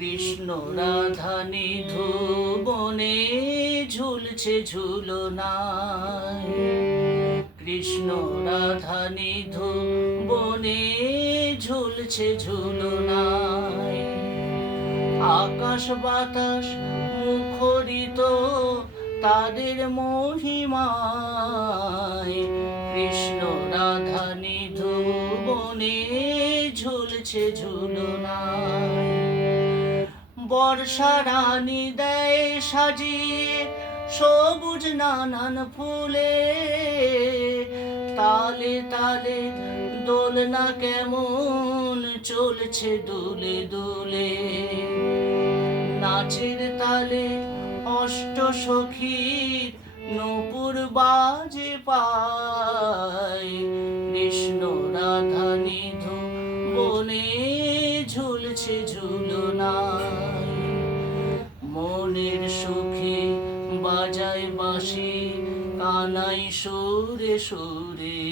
কৃষ্ণ রাধা নিধু বনে ঝুলছে ঝুলনায়। কৃষ্ণ রাধা নিধু বনে ঝুলছে ঝুলনায়। আকাশ বাতাস মুখরিত তাদের মহিমায়। কৃষ্ণ রাধা নিধু বনে ঝুলছে ঝুলনায়। বর্ষা রানী দেয় সাজিয়ে সবুজ নানান ফুলে। তালে তালে দোলনা কেমন চলছে দুলে দুলে। নাচের তালে অষ্ট সখীর নপুর বাজে পায়। ঝুলছে ঝুলনায়। মনের সুখে বাজায় বাসি কানাই সুরে সুরে।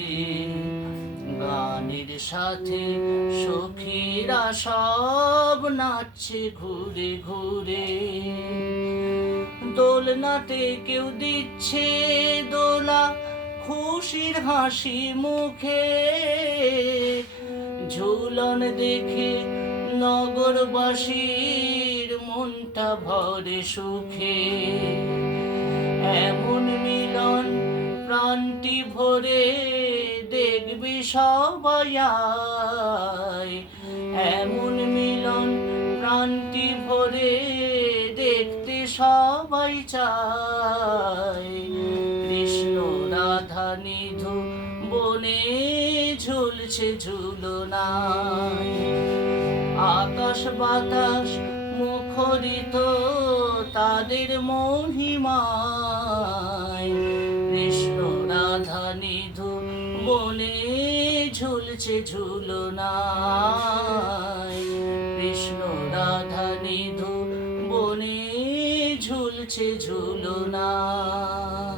গানের সাথে সখীরা সব নাচছে ঘুরে ঘুরে। দোলনাতে কেউ দিচ্ছে দোলা খুশির হাসি মুখে। ঝুলন দেখে নগরবাসীর মনটা ভরে সুখে। এমন মিলন প্রাণটি ভরে দেখবি সবাই এমন মিলন প্রাণটি ভরে দেখতে সবাই চায়। রাধা নিধু বনে ঝুলছে ঝুলনায়। আকাশ বাতাস মুখরিত তাদের মহিমায়। কৃষ্ণ রাধা নিধু বনে ঝুলছে ঝুলনায়। কৃষ্ণ রাধা নিধু বনে ঝুলছে ঝুলনায়।